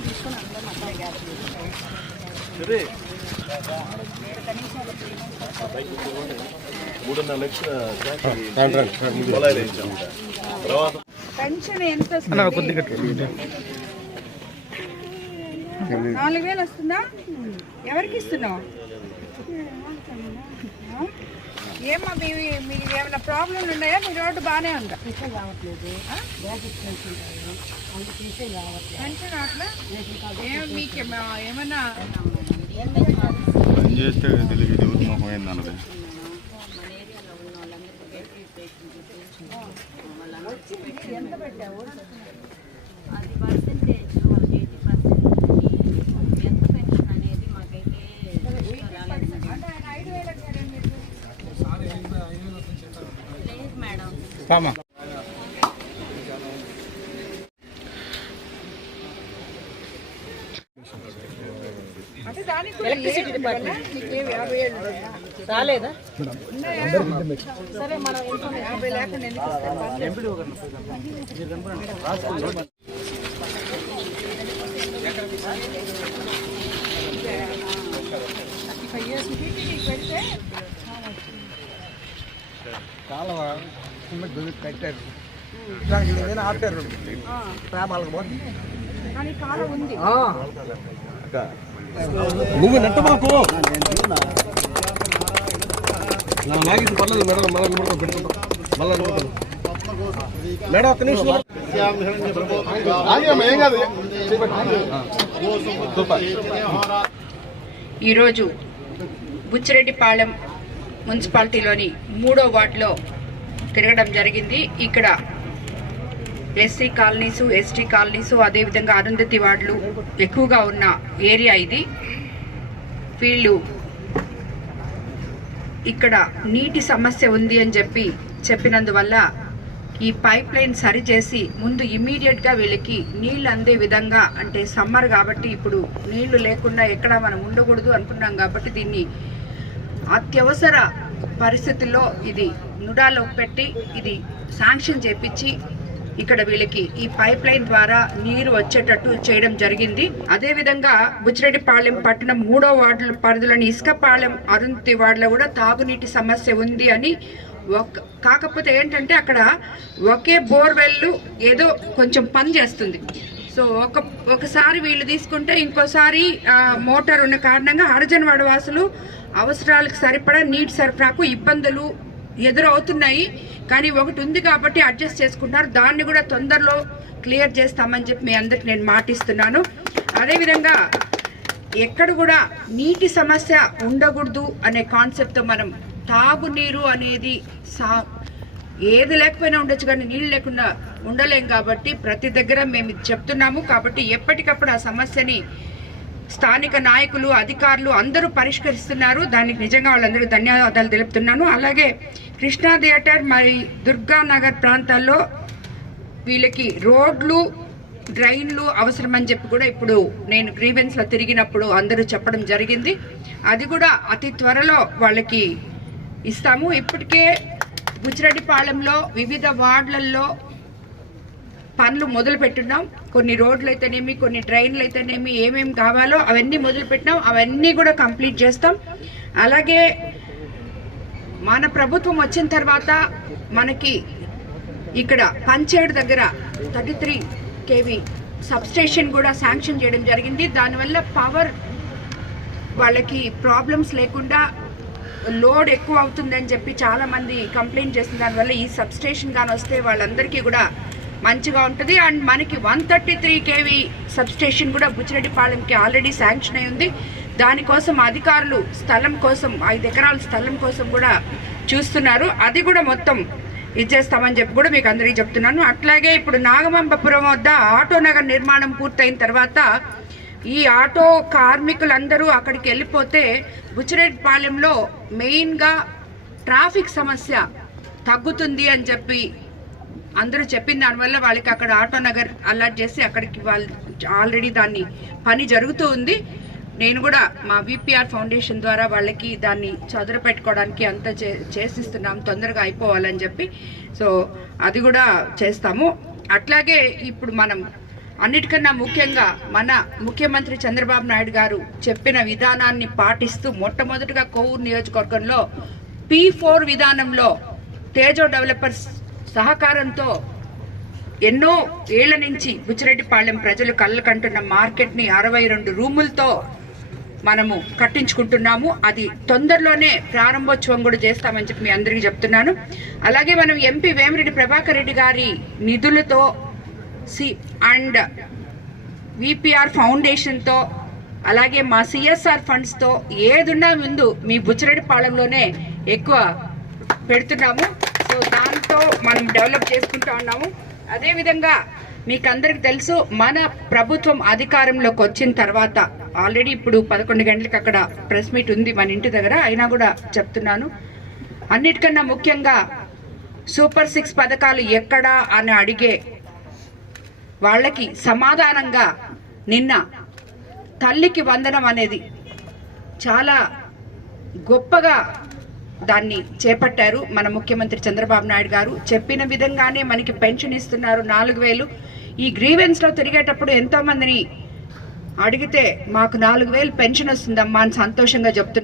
తీసుకుని అందరం అట్లా గ్యాస్ కనీసం ఒక త్రీ మంత్స్ మూడున్నర లక్షల పొలాలు వేయించాం. తర్వాత పెన్షన్ ఎంత వస్తుంది? నాలుగు వేలు వస్తుందా? ఎవరికి ఇస్తున్నావు? ఆ? ఏమ్మా మీ మీకు ఏమైనా ప్రాబ్లంలు ఉన్నాయా? మీ రోడ్డు బాగానే ఉందా? పెన్షన్ అట్లా? ఏం మీకు ఏమ- ఏమన్నా పని చేస్తే తెలియదు ఎవరి మొహం ఏందన్నది. ఎంత పెట్టావు అది పర్సెంటేజ్ వాళ్ళకి ఎయిటీ పర్సెంట్ ఎంత పెన్షన్ అనేది మాకైతే లేదు మేడం. ఏళ్ళు ఉన్నాయా? రాలేదా? సరే మనం యాభై లేకుండా ఇస్తాం? ఫైవ్ ఇయర్స్ పెడితే? కాలువ కట్టారు. దానికి ఏదైనా ఆపారు. ప్రామాలకు పోతుంది కానీ కాలం ఉంది. నువ్వు నెట్టమనుకో లాగింది పర్లేదు మేడం మళ్ళీ పెట్టుకుంటాం. మళ్ళీ మేడం ఒక్క నిమిషం. ఏం కాదు? ఈరోజు బుచ్చిరెడ్డిపాళెం మున్సిపాలిటీలోని మూడో వార్డులో తిరగడం జరిగింది. ఇక్కడ ఎస్సీ కాలనీసు ఎస్టీ కాలనీసు అదేవిధంగా అరుంధతి వార్డులు ఎక్కువగా ఉన్న ఏరియా ఇది. వీళ్ళు ఇక్కడ నీటి సమస్య ఉంది అని చెప్పి చెప్పినందువల్ల ఈ పైప్ లైన్ సరిచేసి ముందు ఇమీడియట్గా వీళ్ళకి నీళ్ళు అందే విధంగా అంటే సమ్మర్ కాబట్టి ఇప్పుడు నీళ్ళు లేకుండా ఎక్కడ మనం ఉండకూడదు అనుకున్నాం కాబట్టి దీన్ని అత్యవసర పరిస్థితుల్లో ఇది నుడాలో పెట్టి ఇది శాంక్షన్ చేపించి ఇక్కడ వీళ్ళకి ఈ పైప్ లైన్ ద్వారా నీరు వచ్చేటట్టు చేయడం జరిగింది. అదేవిధంగా బుచ్చిరెడ్డిపాళెం పట్టణం మూడో వార్డు పరిధిలోని ఇసుకపాలెం అరుంధతి వార్డులో కూడా తాగునీటి సమస్య ఉంది అని ఒక కాకపోతే ఏంటంటే అక్కడ ఒకే బోర్వెల్ ఏదో కొంచెం పని చేస్తుంది. సో ఒక ఒకసారి వీళ్ళు తీసుకుంటే ఇంకోసారి మోటార్ ఉన్న కారణంగా హరిజనవాడ వాసులు అవసరాలకు సరిపడా నీటి సరఫరాకు ఇబ్బందులు ఎదురవుతున్నాయి. కానీ ఒకటి ఉంది కాబట్టి అడ్జస్ట్ చేసుకుంటున్నారు. దాన్ని కూడా తొందరలో క్లియర్ చేస్తామని చెప్పి మీ అందరికి నేను మాటిస్తున్నాను. అదేవిధంగా ఎక్కడ కూడా నీటి సమస్య ఉండకూడదు అనే కాన్సెప్ట్తో మనం తాగునీరు అనేది సా ఏది లేకపోయినా ఉండొచ్చు కానీ నీళ్ళు లేకుండా ఉండలేం కాబట్టి ప్రతి దగ్గర మేము చెప్తున్నాము. కాబట్టి ఎప్పటికప్పుడు ఆ సమస్యని స్థానిక నాయకులు అధికారులు అందరూ పరిష్కరిస్తున్నారు. దానికి నిజంగా వాళ్ళందరూ ధన్యవాదాలు తెలుపుతున్నాను. అలాగే కృష్ణా థియేటర్ మరి దుర్గానగర్ ప్రాంతాల్లో వీళ్ళకి రోడ్లు డ్రైన్లు అవసరమని చెప్పి కూడా ఇప్పుడు నేను గ్రీవెన్స్లో తిరిగినప్పుడు అందరూ చెప్పడం జరిగింది. అది కూడా అతి త్వరలో వాళ్ళకి ఇస్తాము. ఇప్పటికే బుచ్చిరెడ్డిపాళెంలో వివిధ వార్డులలో పనులు మొదలు పెట్టున్నాం కొన్ని రోడ్లు అయితేనేమి కొన్ని ట్రైన్లు అయితేనేమి ఏమేమి కావాలో అవన్నీ మొదలు పెట్టినాం అవన్నీ కూడా కంప్లీట్ చేస్తాం. అలాగే మన ప్రభుత్వం వచ్చిన తర్వాత మనకి ఇక్కడ పంచేడు దగ్గర థర్టీ త్రీ కేవీ సబ్స్టేషన్ కూడా శాంక్షన్ చేయడం జరిగింది. దానివల్ల పవర్ వాళ్ళకి ప్రాబ్లమ్స్ లేకుండా లోడ్ ఎక్కువ అవుతుందని చెప్పి చాలామంది కంప్లైంట్ చేసిన దానివల్ల ఈ సబ్స్టేషన్ కానీ వస్తే వాళ్ళందరికీ కూడా మంచిగా ఉంటుంది. అండ్ మనకి one thirty three KV substation కూడా బుచ్చిరెడ్డిపాలెంకి ఆల్రెడీ శాంక్షన్ అయి ఉంది. దానికోసం అధికారులు స్థలం కోసం ఐదు ఎకరాల స్థలం కోసం కూడా చూస్తున్నారు. అది కూడా మొత్తం ఇచ్చేస్తామని చెప్పి కూడా మీకు అందరికీ చెప్తున్నాను. అట్లాగే ఇప్పుడు నాగమంబపురం వద్ద ఆటో నగర్ నిర్మాణం పూర్తయిన తర్వాత ఈ ఆటో కార్మికులందరూ అక్కడికి వెళ్ళిపోతే బుచ్చిరెడ్డిపాలెంలో మెయిన్గా ట్రాఫిక్ సమస్య తగ్గుతుంది అని చెప్పి అందరూ చెప్పిన దానివల్ల వాళ్ళకి అక్కడ ఆటో నగర్ అలర్ట్ చేసి అక్కడికి వాళ్ళు ఆల్రెడీ దాన్ని పని జరుగుతూ ఉంది. నేను కూడా మా విపిఆర్ ఫౌండేషన్ ద్వారా వాళ్ళకి దాన్ని చదుర పెట్టుకోవడానికి అంత చే చేసిస్తున్నాం. తొందరగా అయిపోవాలని చెప్పి. సో అది కూడా చేస్తాము. అట్లాగే ఇప్పుడు మనం అన్నిటికన్నా ముఖ్యంగా మన ముఖ్యమంత్రి చంద్రబాబు నాయుడు గారు చెప్పిన విధానాన్ని పాటిస్తూ మొట్టమొదటిగా కోవూరు నియోజకవర్గంలో పీ ఫోర్ విధానంలో తేజో డెవలపర్స్ సహకారంతో ఎన్నో ఏళ్ళ నుంచి బుచ్చిరెడ్డిపాళెం ప్రజలు కళ్ళకంటున్న మార్కెట్ని అరవై రెండు రూములతో మనము కట్టించుకుంటున్నాము. అది తొందరలోనే ప్రారంభోత్సవం కూడా చేస్తామని చెప్పి మీ అందరికీ చెప్తున్నాను. అలాగే మనం ఎంపీ వేమిరెడ్డి ప్రభాకర్ రెడ్డి గారి నిధులతో సి అండ్ విపిఆర్ ఫౌండేషన్తో అలాగే మా సిఎస్ఆర్ ఫండ్స్తో ఏదున్నా ముందు మీ బుచ్చిరెడ్డిపాళెంలోనే ఎక్కువ పెడుతున్నాము. సో దాంతో మనం డెవలప్ చేసుకుంటా ఉన్నాము. అదేవిధంగా మీకు అందరికి తెలుసు మన ప్రభుత్వం అధికారంలోకి వచ్చిన తర్వాత ఆల్రెడీ ఇప్పుడు పదకొండు గంటలకు అక్కడ ప్రెస్ మీట్ ఉంది మన ఇంటి దగ్గర అయినా కూడా చెప్తున్నాను. అన్నిటికన్నా ముఖ్యంగా సూపర్ సిక్స్ పథకాలు ఎక్కడా అని అడిగే వాళ్ళకి సమాధానంగా నిన్న తల్లికి వందనం అనేది చాలా గొప్పగా దాన్ని చేపట్టారు. మన ముఖ్యమంత్రి చంద్రబాబు నాయుడు గారు చెప్పిన విధంగానే మనకి పెన్షన్ ఇస్తున్నారు నాలుగు వేలు. ఈ గ్రీవెన్స్లో తిరిగేటప్పుడు ఎంతోమందిని అడిగితే మాకు నాలుగు వేలు పెన్షన్ వస్తుందమ్మా అని సంతోషంగా చెప్తున్నారు.